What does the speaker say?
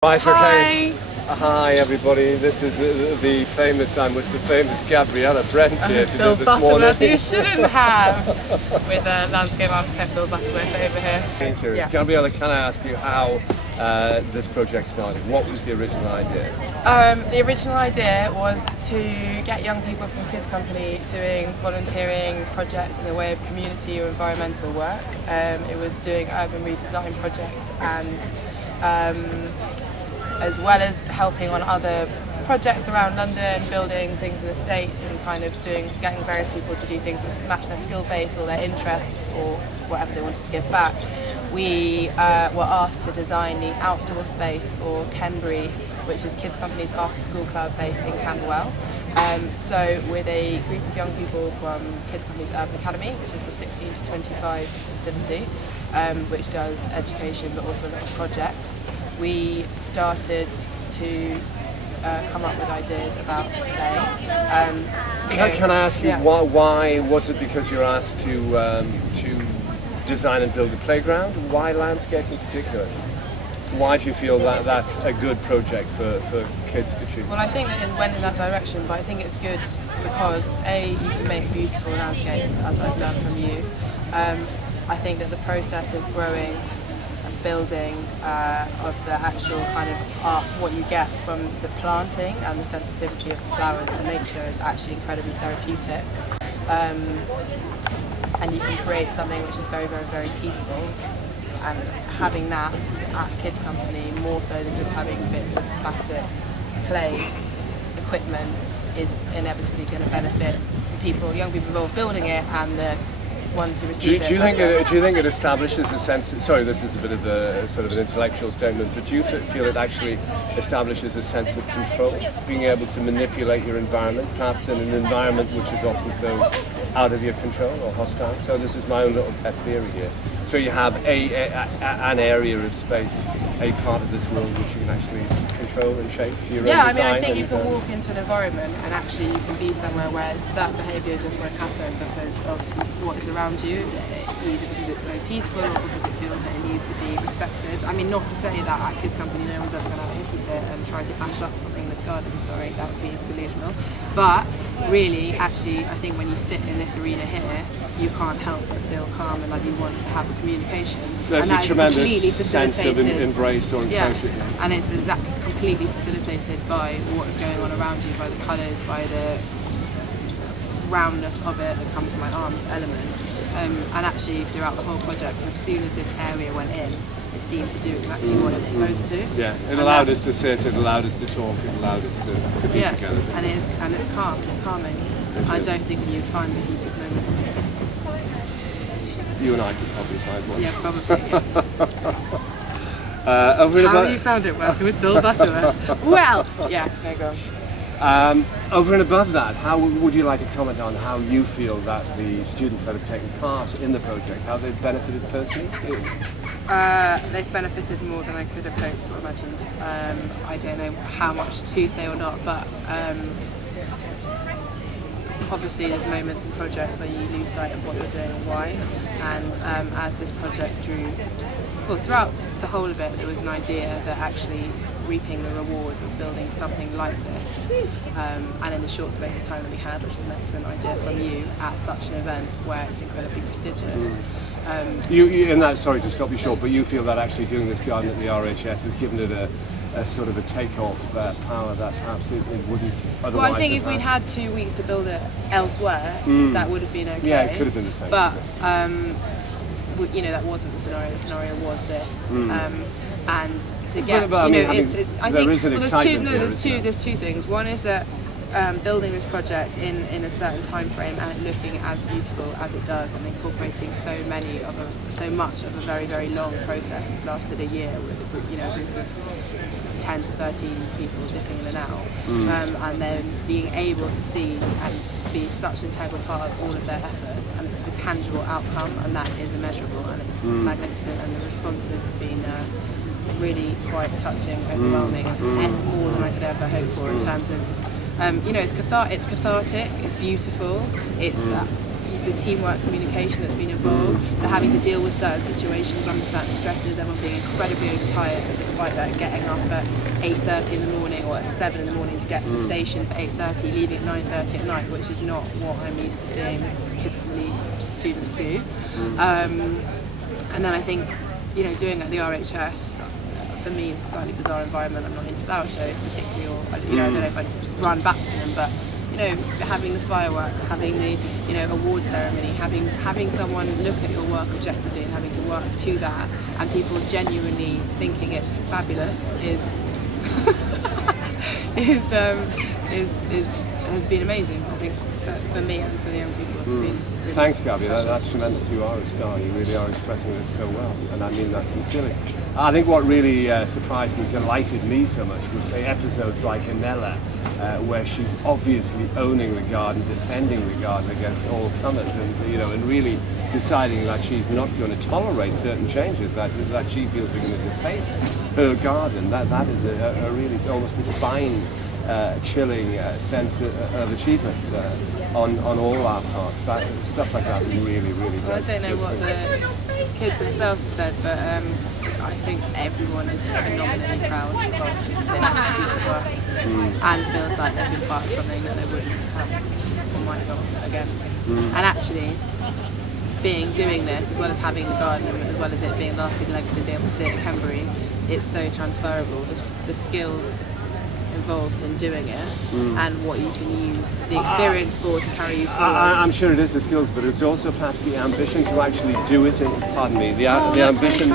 Right, okay. Hi. Hi everybody, this is the famous, I'm with the famous Gabriella, Brent here to do this morning. You shouldn't have. With landscape architect Bill Butterworth over here. Yeah. Gabriella, can I ask you how this project started? What was the original idea? The original idea was to get young people from Kids Company doing volunteering projects in the way of community or environmental work. It was doing urban redesign projects and as well as helping on other projects around London, building things in the States and kind of getting various people to do things that match their skill base or their interests or whatever they wanted to give back. We were asked to design the outdoor space for Kenbury, which is Kids Company's after-school club based in Camberwell. So with a group of young people from Kids Company's Urban Academy, which is the 16 to 25 facility, which does education but also a lot of projects, we started to come up with ideas about play. Can I ask you, why was it because you're asked to design and build a playground? Why landscape in particular? Why do you feel that that's a good project for kids to choose? Well, I think that it went in that direction, but I think it's good because A, you can make beautiful landscapes, as I've learned from you. I think that the process of growing and building of the actual kind of art, what you get from the planting and the sensitivity of the flowers and nature is actually incredibly therapeutic. And you can create something which is very, very, very peaceful. And having that at Kids Company, more so than just having bits of plastic play equipment, is inevitably going to benefit people, young people involved building it and the ones who receive it. Do you think it establishes a sense? Sorry, this is a bit of a sort of an intellectual statement, but do you feel it actually establishes a sense of control, being able to manipulate your environment, perhaps in an environment which is often so out of your control or hostile? So this is my own little pet theory here. So you have an area of space, a part of this world which you can actually control and shape for your own design. I mean, I think you can walk into an environment and actually you can be somewhere where certain behaviour just won't happen because of what is around you, either because it's so peaceful or because it feels that it needs to be respected. I mean, not to say that at Kids Company no one's ever going to have a hissy fit and try to bash up something in this garden, sorry, that would be delusional. But really, actually, I think when you sit in this arena here, you can't help but feel calm and like you want to have a communication. There's and a tremendous sense of embrace or inclusion. Yeah. And it's completely facilitated by what's going on around you, by the colours, by the roundness of it that comes to my arms element. And actually, throughout the whole project, as soon as this area went in, it seemed to do exactly what it was supposed to. Yeah, it allowed us to sit, it allowed us to talk, it allowed us to be together. And it's calming. I don't think you'd find the heated moment. You and I could probably find one. Yeah, probably. Yeah. How have you found it? Working with Bill Butterworth? Well, yeah, there you go. Over and above that, how would you like to comment on how you feel that the students that have taken part in the project, how they've benefited personally? They've benefited more than I could have hoped or imagined. I don't know how much to say or not, but obviously there's moments in projects where you lose sight of what you're doing and why, and as this project throughout the whole of it, there was an idea that actually reaping the rewards of building something like this, and in the short space of time that we had, which was an excellent idea from you, at such an event where it's incredibly prestigious. Sorry to stop you short, but you feel that actually doing this garden at the RHS has given it a sort of a take-off power that perhaps it wouldn't otherwise. Well, I think if we'd had 2 weeks to build it elsewhere, that would have been okay. Yeah, it could have been the same. But that wasn't the scenario. The scenario was this. And to get, there's two things. One is that building this project in a certain time frame and it looking as beautiful as it does and incorporating so much of a very, very long process. It's lasted a year with a group of 10 to 13 people dipping in and out, and then being able to see and be such an integral part of all of their efforts, and it's a tangible outcome, and that is immeasurable, and it's magnificent, and the responses have been really quite touching, overwhelming, and more than I could ever hope for in terms of, it's cathartic, it's beautiful, it's the teamwork communication that's been involved, the having to deal with certain situations under certain stresses, everyone being incredibly overtired, but despite that getting up at 8:30 in the morning or at 7 in the morning to get to the station for 8:30, leaving at 9:30 at night, which is not what I'm used to seeing as kids company students do. And then I think, you know, doing it at the RHS, for me, it's a slightly bizarre environment. I'm not into flower shows particularly, or you know, I don't know if I'd run baptism, but you know, having the fireworks, having the, you know, award ceremony, having someone look at your work objectively and having to work to that, and people genuinely thinking it's fabulous has been amazing. I think for me and for the young people, it's been really. Thanks, Gabby. That's tremendous. You are a star. You really are expressing this so well, and I mean that sincerely. I think what really surprised and delighted me so much was, say, episodes like Anella, where she's obviously owning the garden, defending the garden against all comers, and you know, and really deciding that she's not going to tolerate certain changes that she feels are going to deface her garden. That is a really almost a spine chilling sense of achievement on all our parts. Stuff like that really Well, I don't know what the kids themselves have said, but I think everyone is phenomenally proud of this piece of work and feels like they've been part of something that they wouldn't have or might not again. And actually, doing this, as well as having the garden, as well as it being lasting legacy, being able to see it at Canterbury, it's so transferable. The skills involved in doing it and what you can use the experience for to carry you forward. I'm sure it is the skills, but it's also perhaps the ambition to actually do it. The ambition.